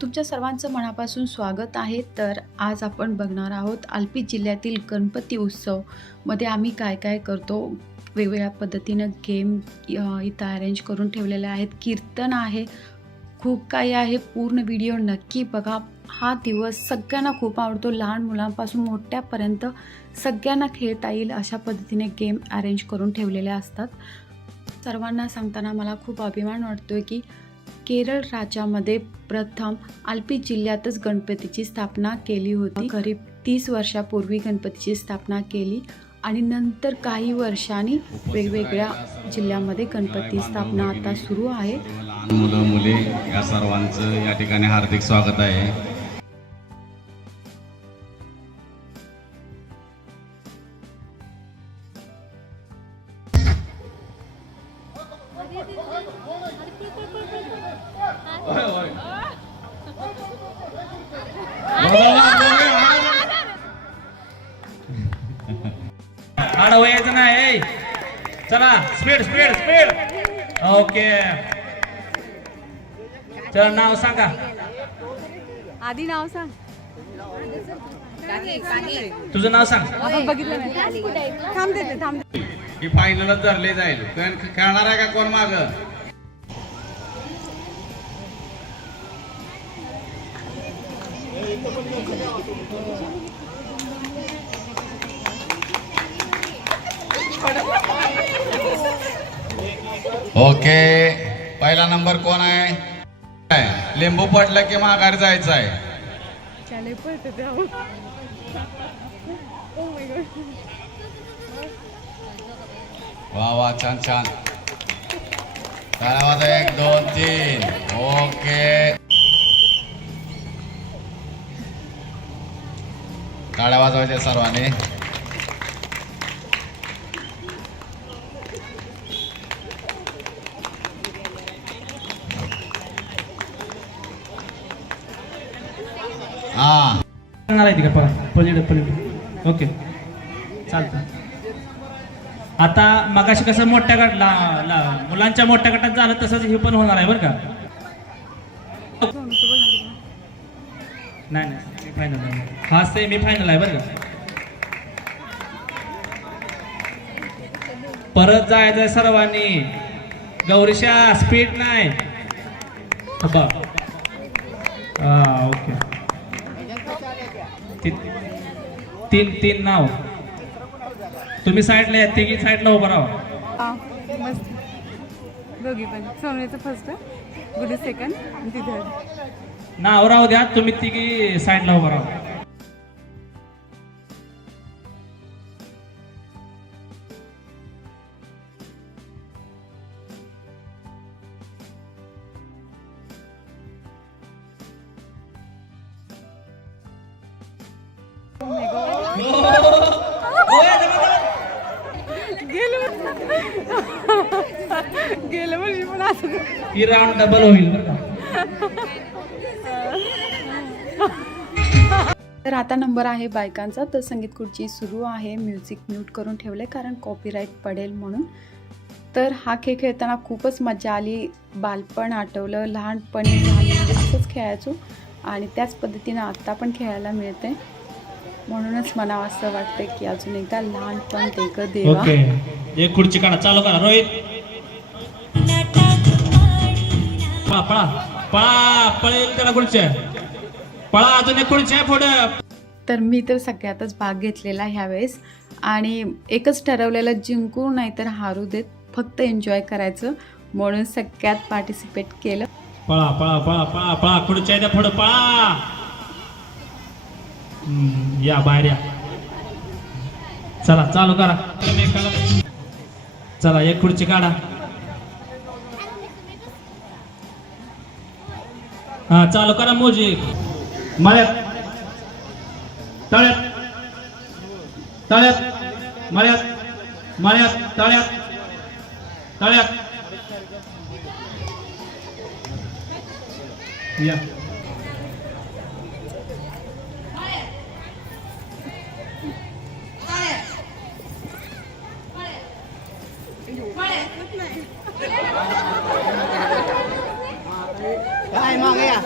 तुमच्या सर्वांचं मनापासून स्वागत आहे। तर आज आपण बघणार आहोत आलपी जिल्ह्यातील गणपती उत्सव मध्ये आम्ही काय काय करतो। वेगवेगळ्या पद्धतीनं गेम इथं अरेंज करून ठेवलेले आहेत, कीर्तन आहे, खूप काही आहे। पूर्ण व्हिडिओ नक्की बघा। हा दिवस सगळ्यांना खूप आवडतो, लहान मुलांपासून मोठ्यापर्यंत सगळ्यांना खेळता येईल अशा पद्धतीने गेम अरेंज करून ठेवलेले असतात। सर्वांना सांगताना मला खूप अभिमान वाटतोय की केरळ राज्यामध्ये प्रथम आलपी जिल्ह्यातच गणपतीची स्थापना केली होती। करीब 30 वर्षापूर्वी गणपतीची स्थापना केली आणि नंतर काही वर्षांनी वेगवेगळ्या जिल्ह्यामध्ये गणपती स्थापना आता सुरू आहे। मुलं मुले या सर्वांचं या ठिकाणी हार्दिक स्वागत आहे। अडवायचं नाही, चला स्पीड स्पीड स्पीड। ओके, चला नाव सांगा। आधी नाव सांग। तुझं नाव सांग। आपण बघितलं नाही, थांब देते थांब। ही फायनलच धरले जाईल। खेळणार आहे का कोण माग? ओके, पहिला नंबर कोण आहे? लिंबू पडलं की माघारी जायचं आहे। चले पळते ते आहो। ओ माय गॉड, वा वा, छान छान। टाळ्या 1 2 3। ओके, टाळ्या वाजवायच्या सर्वांनी। ओके, चालतं। आता मगाशी कसं मोठ्या गटाला मुलांच्या मोठ्या गटात झालं तसंच हे पण होणार आहे बरं का? नाही नाही, फायनल आहे हा, सेमी फायनल आहे बरं का? परत जायचं सर्वांनी। गौरीशा स्पीड नाही। ओके, तीन तीन नाव तुम्ही साईडला या, तिघी साईडला उभं राहा। मस्त। दोघी पण, सोनूचं फर्स्ट, गुडी सेकंड आणि ती थर्ड। नाव राहू द्या, तुम्ही तिघी साईडला उभं राहा। गेलं म्हणजे पण असं ही राऊंड डबल होईल बरं का? तर आता नंबर आहे बायकांचा। तर संगीत खुर्ची सुरू आहे, म्युझिक म्यूट करून ठेवले कारण कॉपीराईट पडेल म्हणून। तर हा खेळ खेळताना खूपच मजा आली, बालपण आठवलं, लहानपणी असंच खेळायचो आणि त्याच पद्धतीनं आत्ता पण खेळायला मिळते, म्हणूनच मला असं वाटतं की अजून एकदा लहानपण ते देवा। ओके, एक खुर्ची काढा, चालू करा रोहित। पळा पळा पळा, पळेल त्याला खुर्ची, पळा अजून एक खुर्ची आहे पुढे। तर मी तर सगळ्यातच भाग घेतलेला ह्यावेळेस आणि एकच ठरवलेलं, जिंकू नाही तर हारू देत, फक्त एन्जॉय करायचं म्हणून सगळ्यात पार्टिसिपेट केलं। पळा पळा पळा पळा पळा, खुर्ची आहे त्या पुढे, पळा। या बाहेर या, चला चालू करा। चला एक खुर्ची काढा। हा, चालू करा म्युझिक। मळ्यात तळ्यात, तळ्यात मळ्यात, मळ्यात तळ्यात, तळ्यात या। Hai mang ya.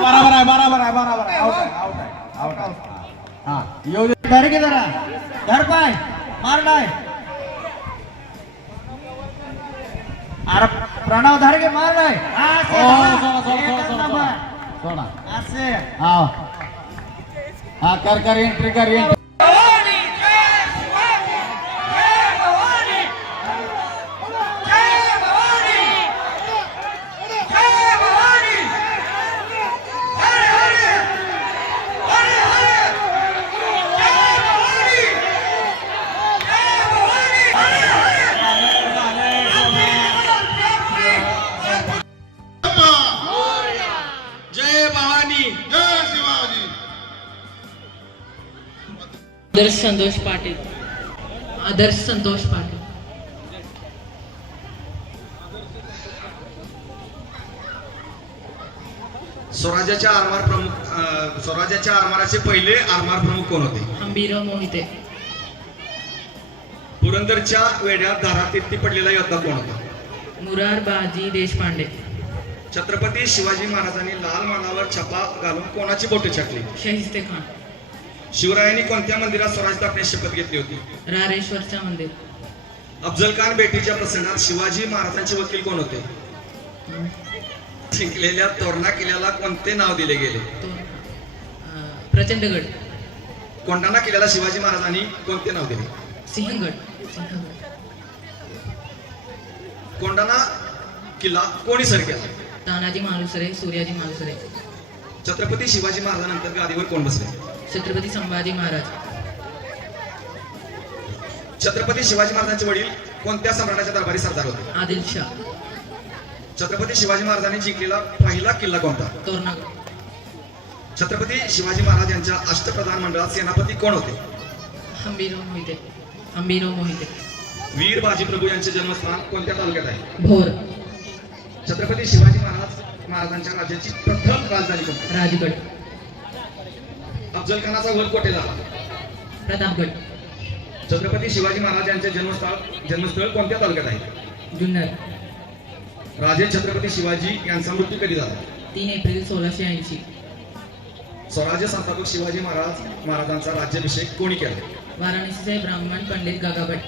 बरोबर आहे बरोबर आहे बरोबर आहे आउट आहे आउट आहे आउट आहे हा येऊ दे धर की जरा धर पाय मार डाय अरे प्रणव धर के मार डाय सोडा असे हा हा कर एंट्री कर एंट्री जय भवानी जय शिवाजी आदर्श संतोष पाटील. आदर्श संतोष पाटील. स्वराज्याच्या आरमार प्रमुख स्वराज्याच्या आरमाराचे पहिले आरमार प्रमुख कोण होते? हंबीरराव मोहिते. पुरंदरच्या वेड्यात धारातीर्थी पडलेला योद्धा कोण होता? मुरार बाजी देशपांडे. छत्रपती शिवाजी महाराजांनी लाल मानावर छापा घालून कोणाची बोटे छाटली? शहिस्ते खान. शिवरायांनी कोणत्या मंदिरात स्वराज स्थापनेची शपथ घेतली होती? रारेश्वरच्या मंदिर. अफजल खान भेटीच्या प्रसंगात शिवाजी महाराजांचे वकील कोण होते? जिंकलेल्या तोरणा किल्ल्याला कोणते नाव दिले गेले? प्रचंडगड. कोंढाणा किल्ल्याला शिवाजी महाराजांनी कोणते नाव दिले? सिंहगड. कोंढाणा किल्ला कोणी सर केला? तानाजी मालुसरे. सूर्याजी मालुसरे. छत्रपती शिवाजी महाराजांनंतर गादीवर कोण बसले? छत्रपती संभाजी महाराज. छत्रपती शिवाजी महाराजांचे वडील कोणत्या सम्राटाच्या दरबारी सरदार होते? आदिलशाह. छत्रपती शिवाजी महाराजांनी जिंकलेला पहिला किल्ला कोणता? तोरणागड. छत्रपती शिवाजी महाराज यांच्या अष्टप्रधान मंडळात सेनापती कोण होते? हंबीरराव मोहिते. हंबीरराव मोहिते. वीर बाजीप्रभू यांचे जन्मस्थान कोणत्या तालुक्यात आहे? भोर. छत्रपती शिवाजी महाराजांच्या राज्याची प्रथम राजधानी कोणती? राजगड. अफजल खानाचा वध कोठे झाला? प्रतापगड. छत्रपती शिवाजी महाराज यांचे जन्मस्थळ कोणत्या तालुक्यात आहे? जुन्नर. राजे छत्रपती शिवाजी यांचा मृत्यू कधी झाला? 3 एप्रिल 1680. स्वराज्य संस्थापक शिवाजी महाराजांचा राज्याभिषेक कोणी केला? वाराणसीचे ब्राह्मण पंडित गागाभट.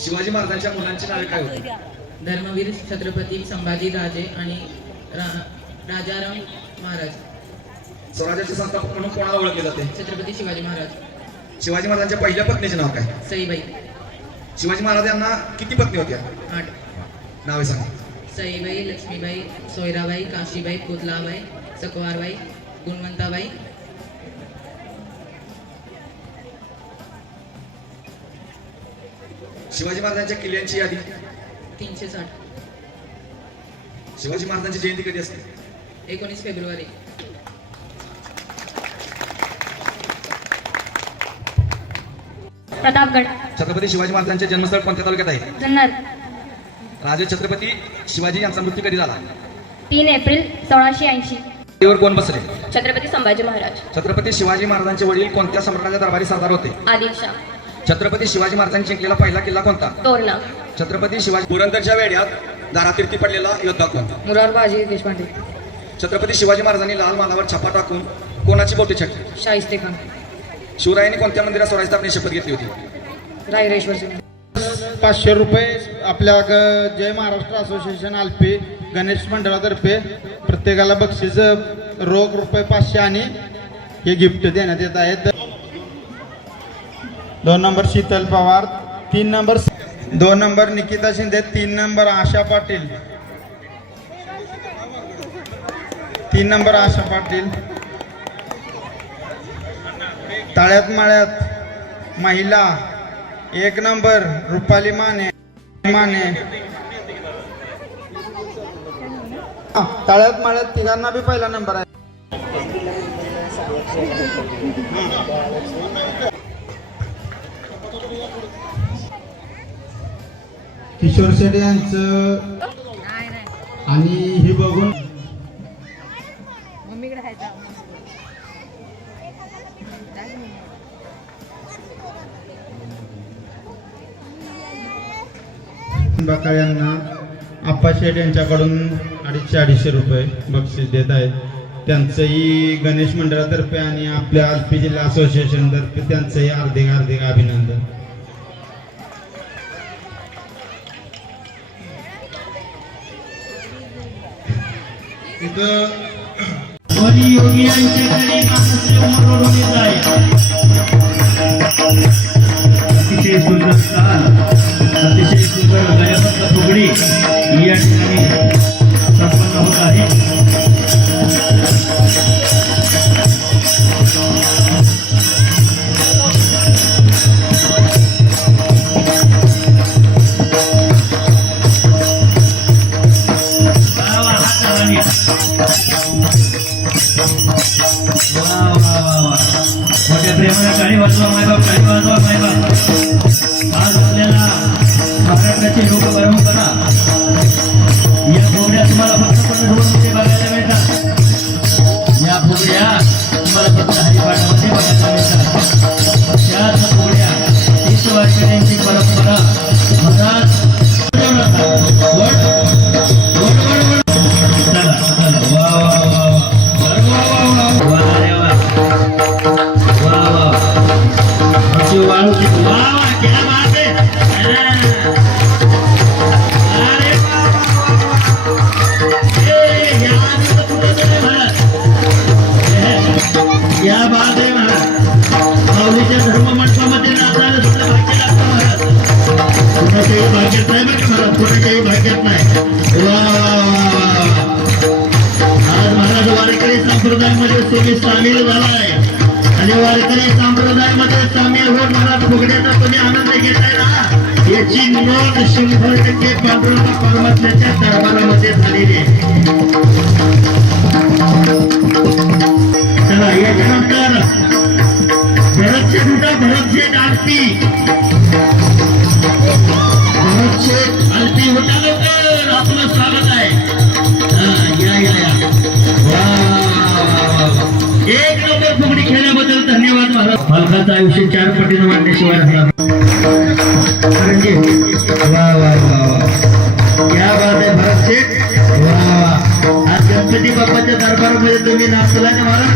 शिवाजी महाराजांच्या मुलांची नावे काय होती? धर्मवीर छत्रपती संभाजी राजे आणि राजाराम महाराज. स्वराज्याचे संस्थापक म्हणून कोणाला ओळखले जाते? छत्रपती शिवाजी महाराज. शिवाजी महाराजांच्या पहिल्या पत्नीचे नाव काय? सईबाई. शिवाजी महाराज यांना किती पत्नी होत्या? 8. नावे सांगा. सईबाई, लक्ष्मीबाई, सोयराबाई, काशीबाई, पुतलाबाई, सकवारबाई, गुणवंताबाई. शिवाजी महाराजांच्या किल्ल्यांची यादी. 360. शिवाजी महाराजांची जयंती कधी असते? 19 फेब्रुवारी. प्रतापगड. छत्रपती शिवाजी महाराजांचे जन्मस्थळ कोणत्या तालुक्यात आहे? जुन्नर. राजे छत्रपती शिवाजी यांचा मृत्यू कधी झाला? 3 एप्रिल 1680. वर कोण बसले? छत्रपती संभाजी महाराज. छत्रपती शिवाजी महाराजांचे वडील कोणत्या सम्राटाच्या दरबारी सरदार होते? आदिलशाह. छत्रपती शिवाजी महाराजांनी जिंकलेला पहिला किल्ला कोणता? तोरणा. छत्रपती शिवाजी. पुरंदरच्या वेड्यात धारातीर्थी पडलेला योद्धा कोणता? मुरार बाजी देशपांडे. छत्रपती शिवाजी महाराजांनी लाल मानावर छापा टाकून कोणाची बोटे छाटली? शाहिस्ते खान. शिवरायांनी कोणत्या मंदिरात स्वराज स्थापनेची शपथ घेतली होती? रायरेश्वरचे. 500 रुपये आपल्या जय महाराष्ट्र असोसिएशन आलपी गणेश मंडळातर्फे प्रत्येकाला बक्षीस रोख रुपये 500 आणि हे गिफ्ट देण्यात येत आहेत. 2 number Sheetal Pawar, 2 number Nikita Shinde, 3 number Asha Patil, 3 number Asha Patil. तळ्यात माळ्यात महिला 1 नंबर रुपाली माने. तळ्यात माळ्यात तिघांना बी पहिला नंबर आहे. किशोर शेट्टी यांचं आणि हे बघून बकाळ यांना आप्पा शेठ यांच्याकडून 250 रुपये बक्षीस देत आहेत. त्यांचंही गणेश मंडळातर्फे आणि आपल्या आलपी जिल्हा असोसिएशनतर्फे त्यांचंही हार्दिक हार्दिक अभिनंदन. इथं योगी यांच्याकडे अतिशय सुंदर स्थान, अतिशय सुंदर गळ्याबद्ध फुगडी या ठिकाणी संपन्न होत आहे. मोठ्या प्रेमाने टाळी वाजवा मायबाप, टाळी वाजवा मायबाप. आज आपल्याला महाराष्ट्राची लोक परंपरा या फुगड्या तुम्हाला फक्त पंढरपूरमध्ये बघायला मिळतात. या फुगड्या तुम्हाला फक्त हरिपाठामध्ये बघायला मिळतात. त्याच फुगड्या 30 वर्षांची परंपरा महाराज या बात आहे महाराज. माऊलीच्या धर्म मंडपामध्ये नाचायला सुद्धा भाग्य लागतं महाराज. कोणाच्याही भाग्यात नाही बरं महाराज, कोणाच्याही भाग्यात नाही. वा वा वा. आज महाराज वारकरी संप्रदायामध्ये तुम्ही सामील झालाय आणि वारकरी संप्रदायामध्ये सामील होऊन महाराज फुगड्याचा तुम्ही आनंद घेताय ना, याची नोंद 100% पांडुरंग परमात्म्याच्या दरबारामध्ये झालेली आहे. चला याच्यानंतर भरतशेठ उठा, भरतशेठ आरती, भरतशेठ आरती उठा लवकर, आपलं स्वागत आहे. या या या. एक नंबर फुगडी खेळल्याबद्दल धन्यवाद महाराज. पालकाचं आयुष्य 4 पटीने वाढण्याशिवाय राहणार. वा वा वा. क्या बात आहे भरतशेठ. वा. आज गणपती बाप्पाच्या दरबारामध्ये तुम्ही नाचला ना महाराज,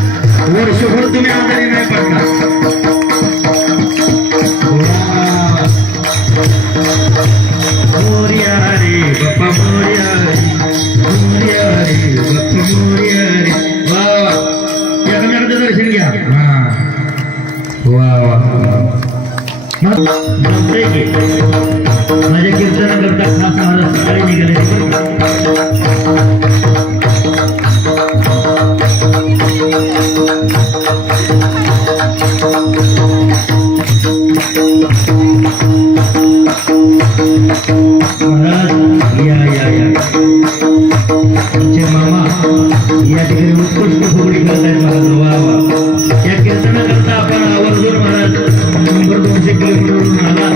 वर्षभर तुम्ही आजारी नाही पडणार. मोरया रे बाप्पा मोरया रे, मोरया रे बाप्पा मोरया रे. वा वा. या कन्नडचं दर्शन घ्या. वा वा. माझ्या कीर्तनाकरता खास महाराज सकाळी निघाले. महाराज या या या. आमचे मामा या ठिकाणी उत्कृष्ट फुगडी करतायत महाराज. वा वा. या कीर्तनाकरता आपण आवर्जून महाराज 100-200 किलोमीटरवरून आला.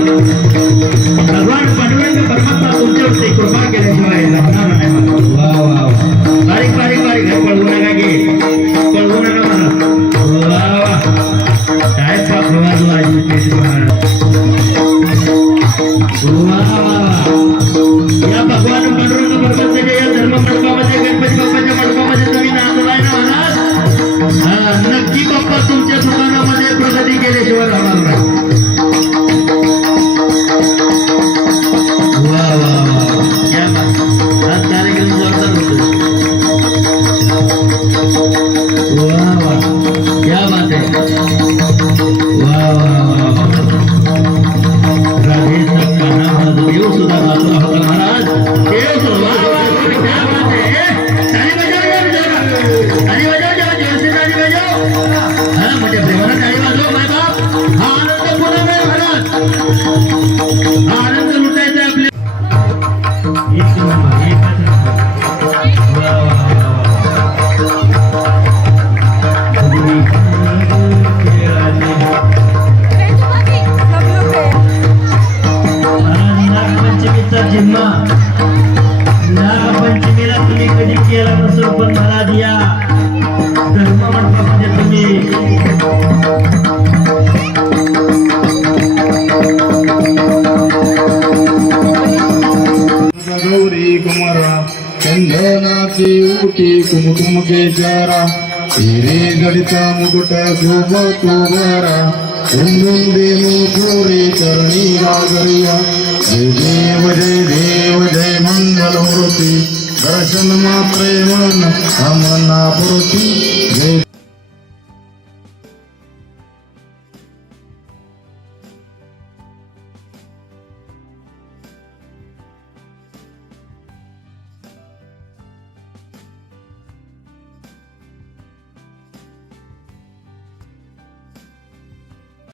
भगवान पांडुरंग परमात्मा तुमच्यावरती कृपा केल्याशिवाय लागणार नाही महाराज. वा वा. बारीक बारीक बारीक पळवू नका गे, पळवू नका महाराज. वा वा. काय पापवाज वाजवते महाराज. या भगवान पांडुरंग परमात्म्याच्या या धर्म मंडपामध्ये, गणपती बाप्पाच्या मंडपामध्ये तुम्ही नाचलाय ना महाराज. नक्की बाप्पा तुमच्या दुकानामध्ये प्रगती केल्याशिवाय राहणार नाही. वा वा वा. या आज कार्यक्रम जोरदार होतो. वा वा. क्या बात आहे. वा वा वा. राधेचा काना माझा देव सुद्धा नाचला होता महाराज. देव सुद्धा. क्या बात आहे. ताली बजाव या विचारा, ताली बजाव जेव्हा जोरसे ताली बजाव. हा म्हणजे प्रेमाला ताली वाजव माय बाप. हा आनंद पुन्हा नाही महाराज. हा आनंद लुटायचा आपल्या. एक नंबर एकच. वा वा वा. चंदनाची उटी कुमकुम केशरा हिरे जडिता मुकुट शोभतो बरा कुंदून देनु पुरे चरणी रागरिया जय देव जय मंगल मूर्ती दर्शन मात्रे मन हमना पुरती जय